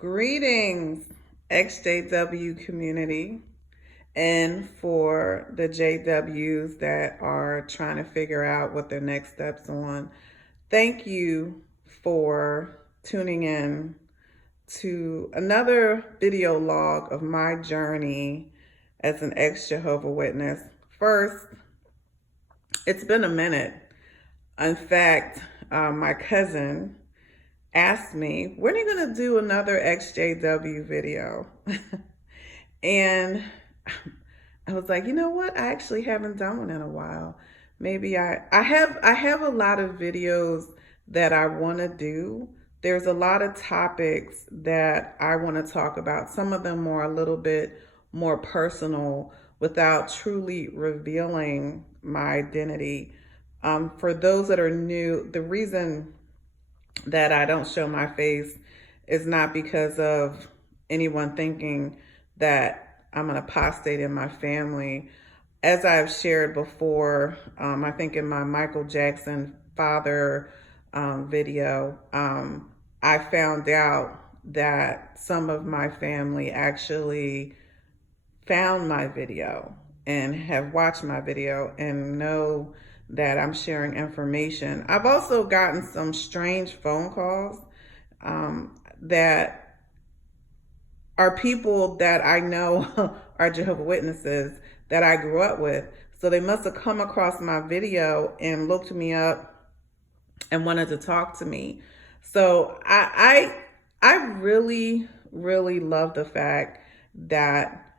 Greetings, EXJW community, and for the JWs that are trying to figure out what their next steps on. Thank you for tuning in to another video log of my journey as an ex-Jehovah Witness. First, it's been a minute. In fact, my cousin asked me, when are you going to do another XJW video? And I was like, you know what? I actually haven't done one in a while. Maybe I have a lot of videos that I want to do. There's a lot of topics that I want to talk about. Some of them are a little bit more personal without truly revealing my identity. For those that are new, the reason that I don't show my face is not because of anyone thinking that I'm an apostate in my family. As I've shared before, I think in my Michael Jackson father video, I found out that some of my family actually found my video and have watched my video and know that I'm sharing information. I've also gotten some strange phone calls that are people that I know are Jehovah Witnesses that I grew up with. So they must have come across my video and looked me up and wanted to talk to me. So I really, really love the fact that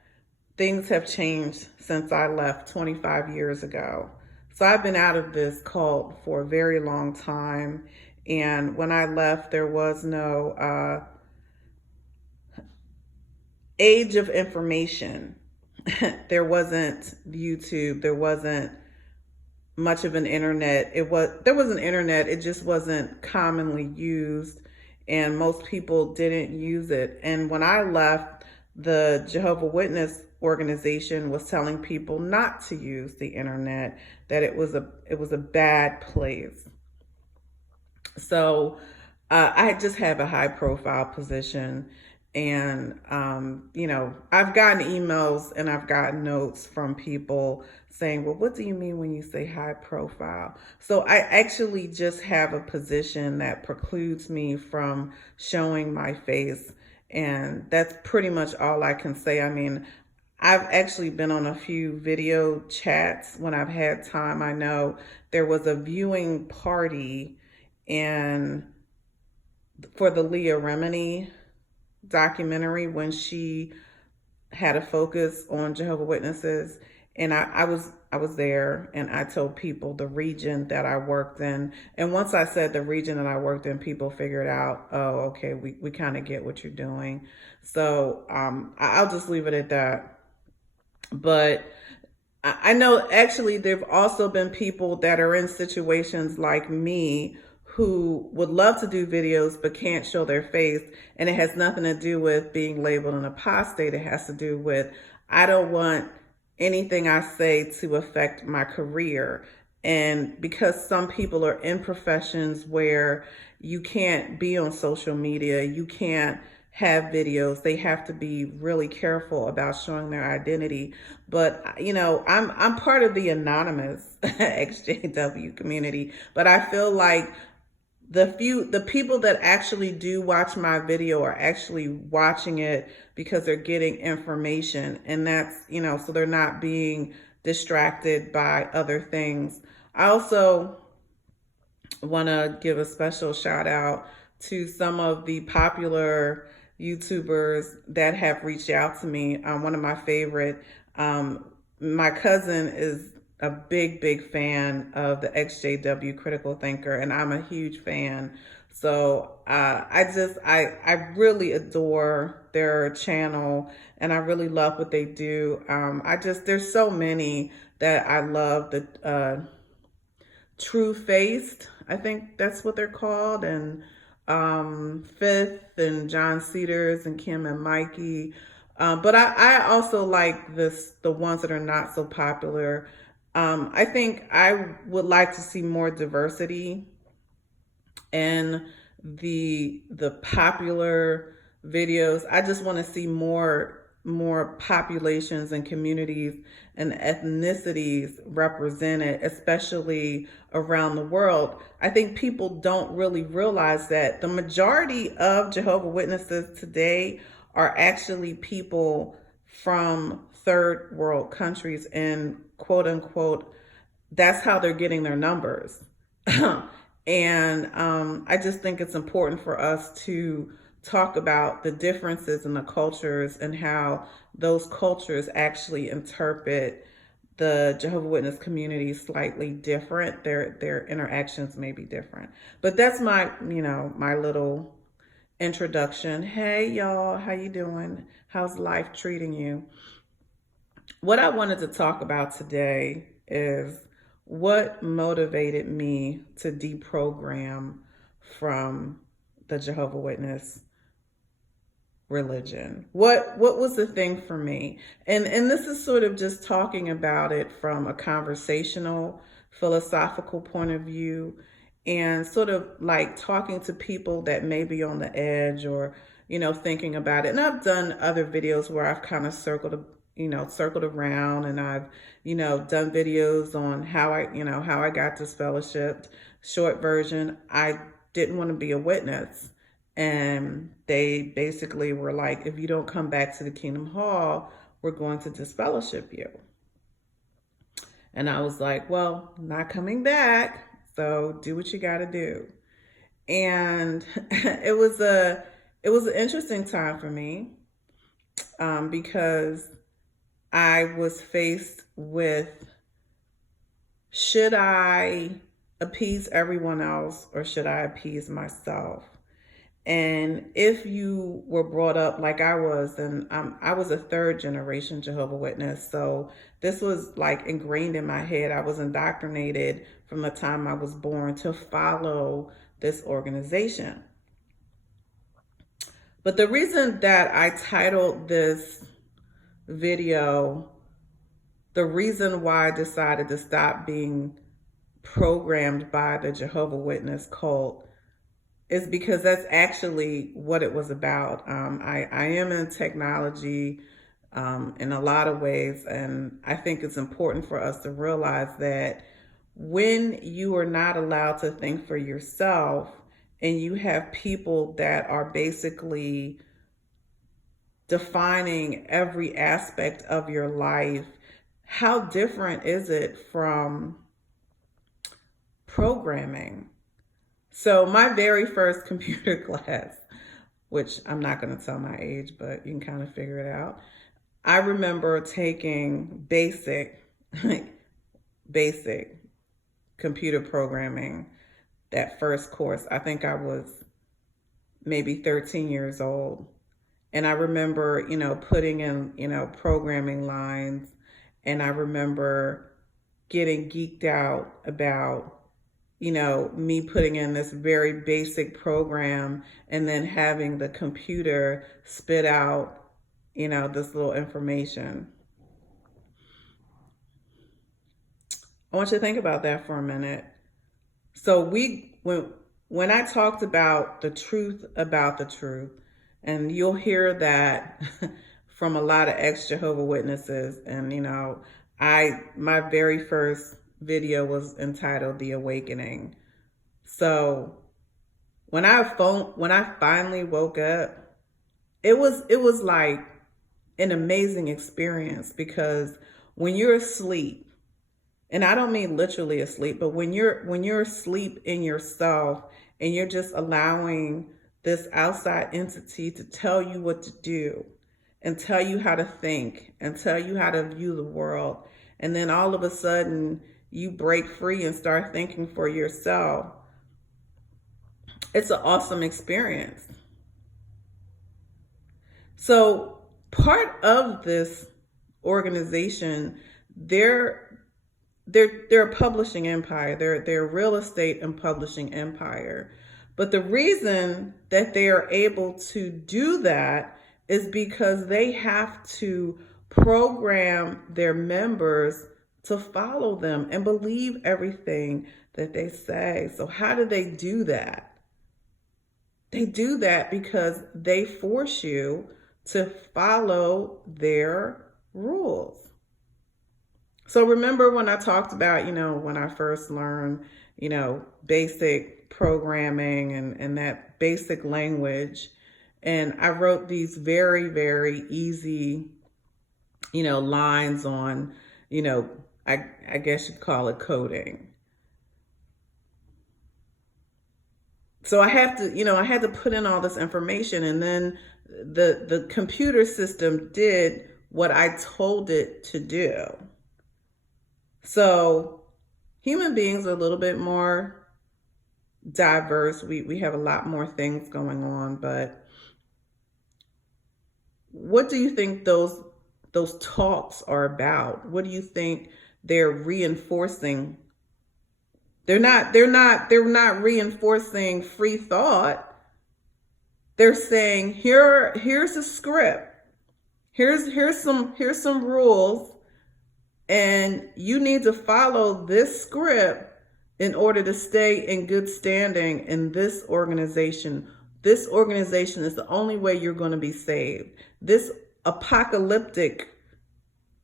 things have changed since I left 25 years ago. So I've been out of this cult for a very long time. And when I left, there was no age of information. There wasn't YouTube. There wasn't much of an internet. There was an internet. It just wasn't commonly used. And most people didn't use it. And when I left, the Jehovah Witness organization was telling people not to use the internet, that it was a bad place. So I just have a high profile position, and I've gotten emails and I've gotten notes from people saying, well, what do you mean when you say high profile? So I actually just have a position that precludes me from showing my face, and that's pretty much all I can say. I mean, I've actually been on a few video chats when I've had time. I know there was a viewing party for the Leah Remini documentary when she had a focus on Jehovah Witnesses. And I was there, and I told people the region that I worked in. And once I said the region that I worked in, people figured out, oh, okay, we kind of get what you're doing. So I'll just leave it at that. But I know actually there've also been people that are in situations like me who would love to do videos but can't show their face. And it has nothing to do with being labeled an apostate. It has to do with, I don't want anything I say to affect my career. And because some people are in professions where you can't be on social media, you can't have videos, they have to be really careful about showing their identity. But I'm part of the anonymous XJW community, but I feel like the people that actually do watch my video are actually watching it because they're getting information, and that's, so they're not being distracted by other things. I also want to give a special shout out to some of the popular YouTubers that have reached out to me. One of my favorite, my cousin is a big fan of the XJW Critical Thinker, and I'm a huge fan. So I really adore their channel, and I really love what they do. There's so many that I love. The True Faced, I think that's what they're called, and Fifth and John Cedars and Kim and Mikey. But I also like the ones that are not so popular. I think I would like to see more diversity in the popular videos. I just want to see more populations and communities and ethnicities represented, especially around the world. I think people don't really realize that the majority of Jehovah Witnesses today are actually people from third world countries, and quote unquote, that's how they're getting their numbers. And I just think it's important for us to talk about the differences in the cultures and how those cultures actually interpret the Jehovah Witness community slightly different. Their interactions may be different. But that's my, my little introduction. Hey y'all, how you doing? How's life treating you? What I wanted to talk about today is what motivated me to deprogram from the Jehovah Witness religion. What was the thing for me? And this is sort of just talking about it from a conversational, philosophical point of view, and sort of like talking to people that may be on the edge or, thinking about it. And I've done other videos where I've kind of circled around, and I've, done videos on how I got disfellowshipped. Short version, I didn't want to be a witness. And they basically were like, if you don't come back to the Kingdom Hall, we're going to disfellowship you. And I was like, well, not coming back. So do what you got to do. And it was an interesting time for me, because I was faced with, should I appease everyone else or should I appease myself? And if you were brought up like I was, and I was a third generation Jehovah Witness, so this was like ingrained in my head. I was indoctrinated from the time I was born to follow this organization. But the reason that I titled this video, the reason why I decided to stop being programmed by the Jehovah Witness cult, is because that's actually what it was about. I am in technology in a lot of ways, and I think it's important for us to realize that when you are not allowed to think for yourself, and you have people that are basically defining every aspect of your life, how different is it from programming? So my very first computer class, which I'm not going to tell my age, but you can kind of figure it out. I remember taking basic computer programming, that first course. I think I was maybe 13 years old. And I remember, putting in, programming lines. And I remember getting geeked out about, me putting in this very basic program and then having the computer spit out, this little information. I want you to think about that for a minute. So when I talked about the truth about the truth, and you'll hear that from a lot of ex-Jehovah Witnesses, and my very first video was entitled The Awakening. So when I finally woke up, it was like an amazing experience, because when you're asleep, and I don't mean literally asleep, but when you're asleep in yourself and you're just allowing this outside entity to tell you what to do and tell you how to think and tell you how to view the world, and then all of a sudden you break free and start thinking for yourself, it's an awesome experience. So part of this organization, they're a publishing empire. They're a real estate and publishing empire. But the reason that they are able to do that is because they have to program their members to follow them and believe everything that they say. So how do they do that? They do that because they force you to follow their rules. So remember when I talked about, when I first learned, basic programming and that basic language, and I wrote these very, very easy, lines on, I guess you'd call it coding. So I had to put in all this information, and then the computer system did what I told it to do. So human beings are a little bit more diverse. We have a lot more things going on, but what do you think those talks are about? What do you think they're reinforcing? They're not reinforcing free thought. They're saying here's a script. Here's some rules, and you need to follow this script in order to stay in good standing in this organization. This organization is the only way you're going to be saved. This apocalyptic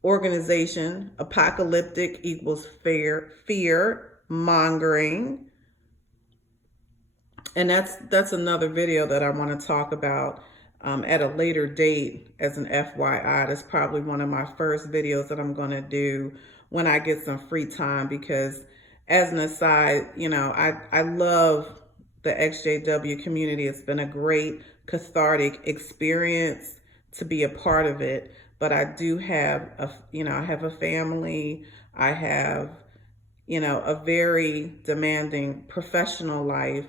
organization, apocalyptic equals fear mongering. And that's another video that I want to talk about at a later date as an FYI. That's probably one of my first videos that I'm going to do when I get some free time, because as an aside, I love the EXJW community. It's been a great cathartic experience to be a part of it. But I do have I have a family. I have, a very demanding professional life.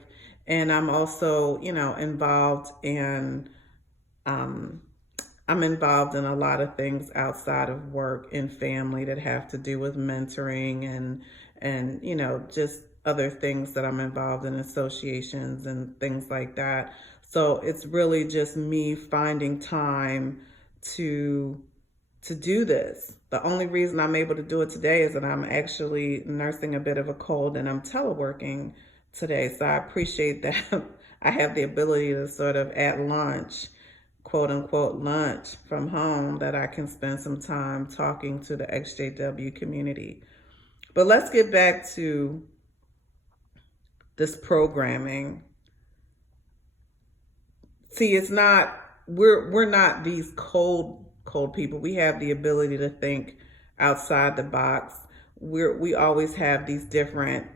And I'm also, involved in, I'm involved in a lot of things outside of work and family that have to do with mentoring and, just other things that I'm involved in, associations and things like that. So it's really just me finding time to do this. The only reason I'm able to do it today is that I'm actually nursing a bit of a cold and I'm teleworking today. So I appreciate that I have the ability to sort of at lunch, quote unquote lunch from home, that I can spend some time talking to the XJW community. But let's get back to this programming. See, it's not, we're not these cold people. We have the ability to think outside the box. We always have these different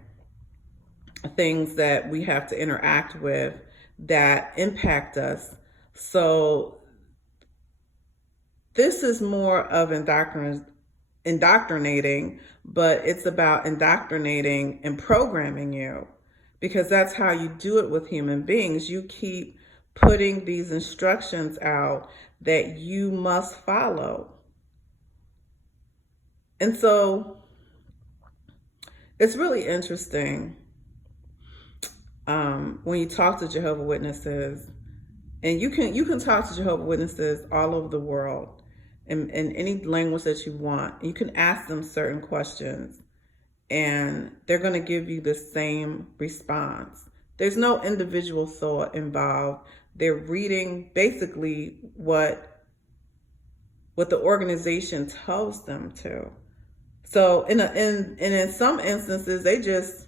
things that we have to interact with that impact us. So this is more of indoctrinating, but it's about indoctrinating and programming you, because that's how you do it with human beings. You keep putting these instructions out that you must follow. And so it's really interesting when you talk to Jehovah Witnesses, and you can talk to Jehovah Witnesses all over the world in any language that you want. You can ask them certain questions and they're going to give you the same response. There's no individual thought involved. They're reading basically what the organization tells them to. So in some instances, they just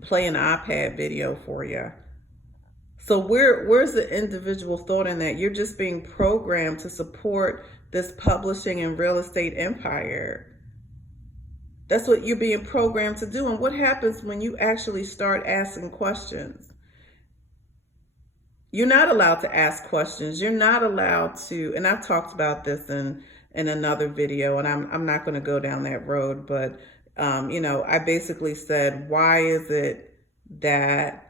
play an iPad video for you. So where's the individual thought in that? You're just being programmed to support this publishing and real estate empire. That's what you're being programmed to do. And what happens when you actually start asking questions? You're not allowed to ask questions. You're not allowed to, and I've talked about this in another video, and I'm not going to go down that road, but I basically said, why is it that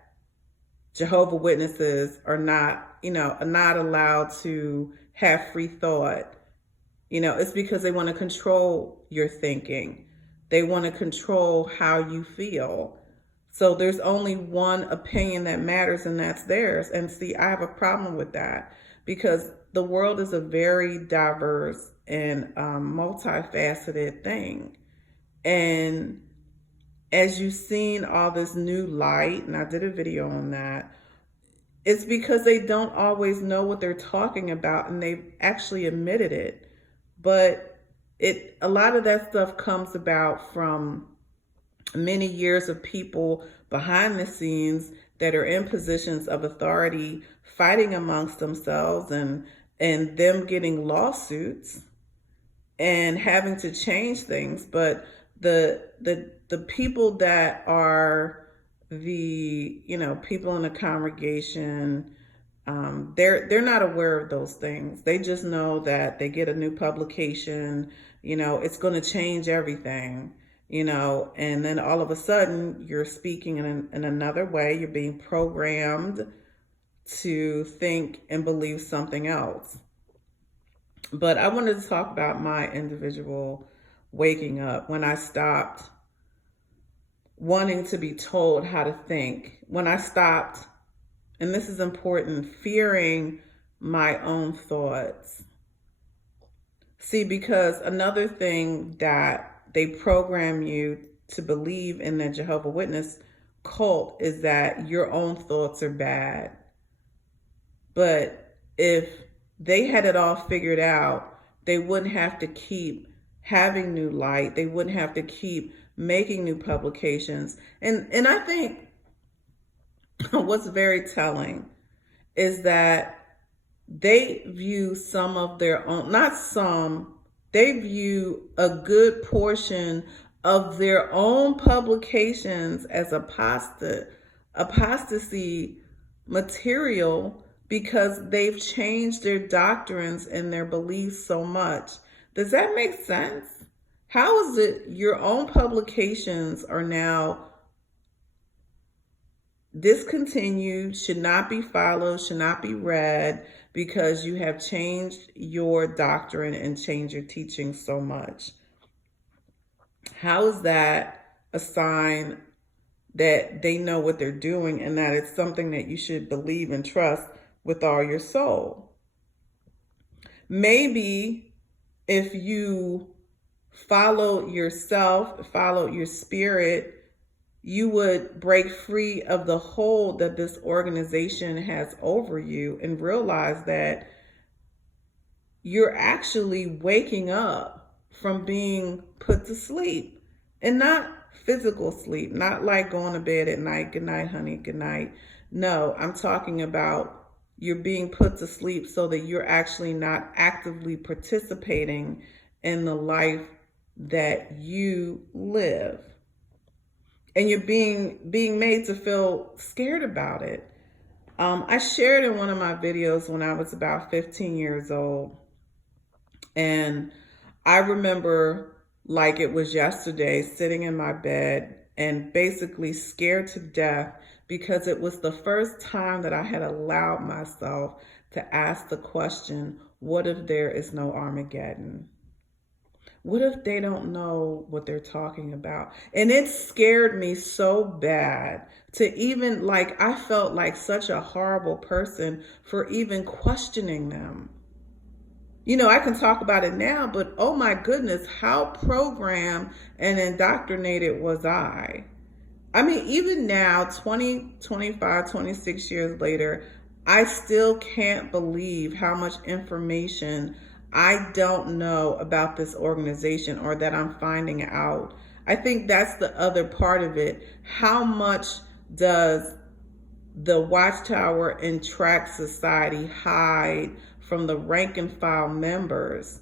Jehovah Witnesses are not allowed to have free thought? It's because they want to control your thinking. They want to control how you feel. So there's only one opinion that matters, and that's theirs. And see, I have a problem with that, because the world is a very diverse and multifaceted thing. And as you've seen all this new light, and I did a video on that, It's because they don't always know what they're talking about, and they've actually admitted it. But a lot of that stuff comes about from many years of people behind the scenes that are in positions of authority fighting amongst themselves, and them getting lawsuits and having to change things. But the people that are the people in the congregation, they're not aware of those things. They just know that they get a new publication, it's going to change everything, and then all of a sudden you're speaking in another way. You're being programmed to think and believe something else. But I wanted to talk about my individual waking up, when I stopped wanting to be told how to think, when I stopped, and this is important, fearing my own thoughts. See, because another thing that they program you to believe in the Jehovah Witness cult is that your own thoughts are bad. But if they had it all figured out, they wouldn't have to keep having new light. They wouldn't have to keep making new publications. And I think what's very telling is that they view some of their own, not some, they view a good portion of their own publications as apostasy material, because they've changed their doctrines and their beliefs so much. Does that make sense? How is it your own publications are now discontinued, should not be followed, should not be read, because you have changed your doctrine and changed your teaching so much? How is that a sign that they know what they're doing and that it's something that you should believe and trust with all your soul? Maybe if you follow yourself, follow your spirit, you would break free of the hold that this organization has over you and realize that you're actually waking up from being put to sleep, and not physical sleep, not like going to bed at night, good night, honey, good night. No, I'm talking about you're being put to sleep so that you're actually not actively participating in the life that you live. And you're being made to feel scared about it. I shared in one of my videos when I was about 15 years old. And I remember like it was yesterday, sitting in my bed and basically scared to death, because it was the first time that I had allowed myself to ask the question, what if there is no Armageddon? What if they don't know what they're talking about? And it scared me so bad to even, like, I felt like such a horrible person for even questioning them. I can talk about it now, but oh my goodness, how programmed and indoctrinated was I? I mean, even now, 20, 25, 26 years later, I still can't believe how much information I don't know about this organization, or that I'm finding out. I think that's the other part of it. How much does the Watchtower and Tract Society hide from the rank and file members?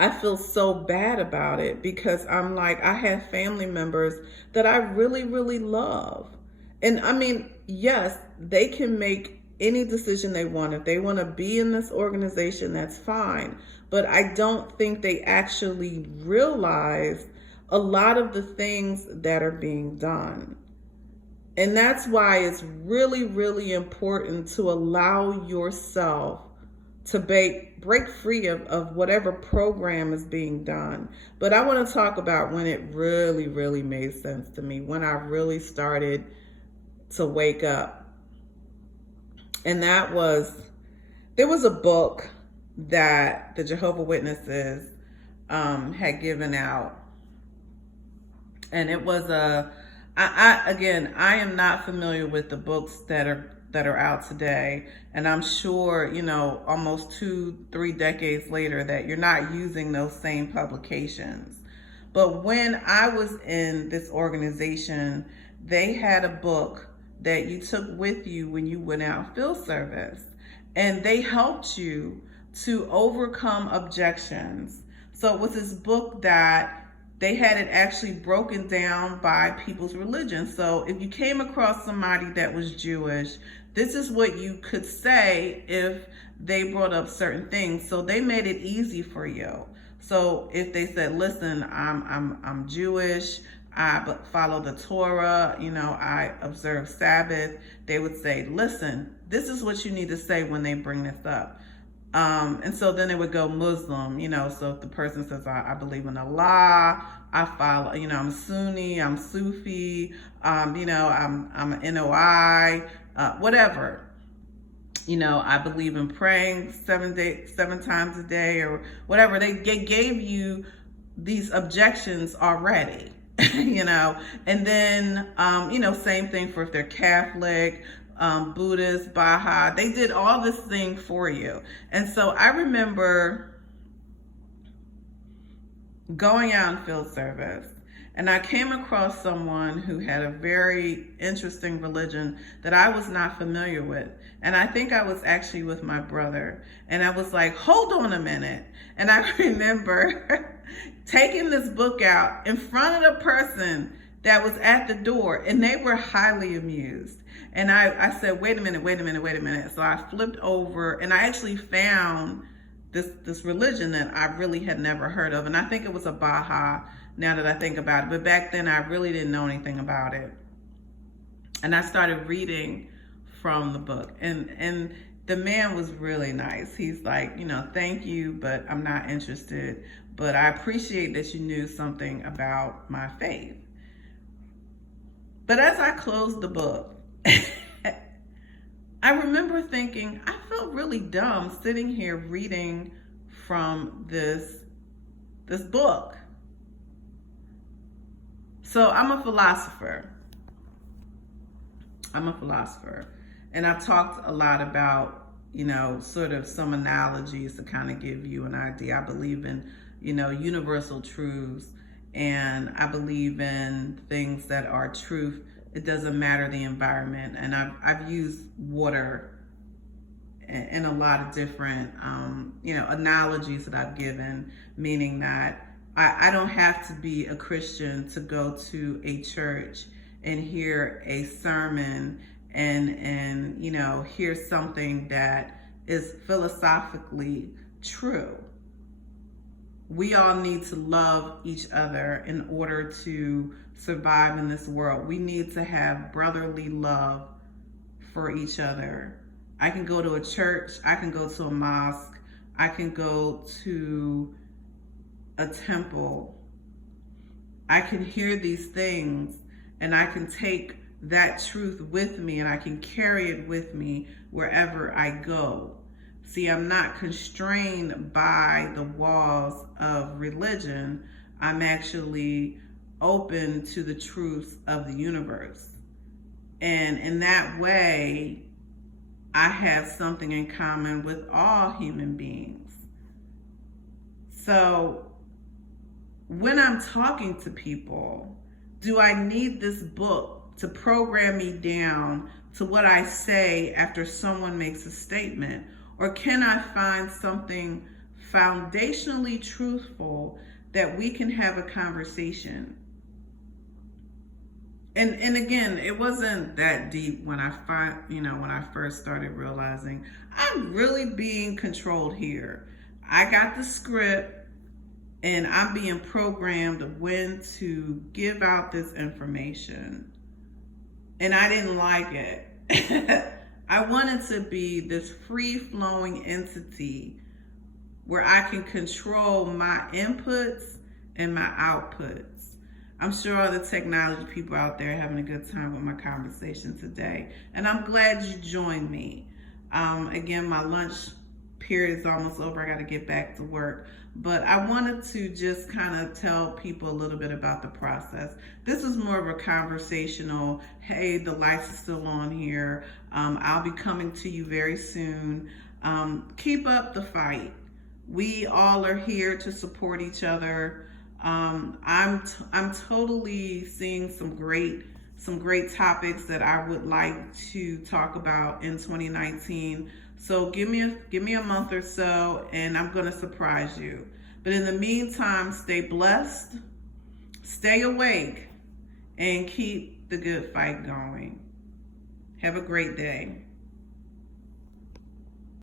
I feel so bad about it, because I'm like, I have family members that I really, really love. And I mean, yes, they can make any decision they want. If they want to be in this organization, that's fine. But I don't think they actually realize a lot of the things that are being done. And that's why it's really, really important to allow yourself to break free of whatever program is being done. But I want to talk about when it really, really made sense to me, when I really started to wake up. And that was, there was a book that the Jehovah Witnesses had given out. And it was a I am not familiar with the books that are out today, and I'm sure, almost 2, 3 decades later, that you're not using those same publications. But when I was in this organization, they had a book that you took with you when you went out field service, and they helped you to overcome objections. So it was this book that they had it actually broken down by people's religion. So if you came across somebody that was Jewish, this is what you could say if they brought up certain things. So they made it easy for you. So if they said, listen, I'm Jewish, I follow the Torah, I observe Sabbath, they would say, listen, this is what you need to say when they bring this up. And so then it would go Muslim, so if the person says, I believe in Allah, I follow, I'm Sunni, I'm Sufi, I'm an NOI, whatever. I believe in praying 7 times a day or whatever. They gave you these objections already, and then, same thing for if they're Catholic, Buddhist, Baha'i, they did all this thing for you. And so I remember going out in field service, and I came across someone who had a very interesting religion that I was not familiar with. And I think I was actually with my brother, and I was like, hold on a minute. And I remember taking this book out in front of the person that was at the door, and they were highly amused. And I said, wait a minute. So I flipped over, and I actually found this religion that I really had never heard of. And I think it was a Baha'i, now that I think about it. But back then, I really didn't know anything about it. And I started reading from the book. And the man was really nice. He's like, thank you, but I'm not interested. But I appreciate that you knew something about my faith. But as I closed the book, I remember thinking, I felt really dumb sitting here reading from this book. So I'm a philosopher. And I've talked a lot about, sort of some analogies to kind of give you an idea. I believe in, universal truths, and I believe in things that are truth. It doesn't matter the environment. And I've used water in a lot of different, analogies that I've given, meaning that I don't have to be a Christian to go to a church and hear a sermon and hear something that is philosophically true. We all need to love each other in order to survive in this world. We need to have brotherly love for each other. I can go to a church, I can go to a mosque, I can go to a temple. I can hear these things, and I can take that truth with me, and I can carry it with me wherever I go. See, I'm not constrained by the walls of religion. I'm actually open to the truths of the universe. And in that way, I have something in common with all human beings. So when I'm talking to people, do I need this book to program me down to what I say after someone makes a statement? Or can I find something foundationally truthful that we can have a conversation? And again, it wasn't that deep when I first started realizing I'm really being controlled here. I got the script, and I'm being programmed of when to give out this information. And I didn't like it. I wanted to be this free-flowing entity where I can control my inputs and my outputs. I'm sure all the technology people out there are having a good time with my conversation today. And I'm glad you joined me. Again, my lunch period is almost over. I got to get back to work. But I wanted to just kind of tell people a little bit about the process. This is more of a conversational, hey, the lights are still on here. I'll be coming to you very soon. Keep up the fight. We all are here to support each other. I'm totally seeing some great topics that I would like to talk about in 2019. So give me a month or so, and I'm going to surprise you. But in the meantime, stay blessed, stay awake, and keep the good fight going. Have a great day.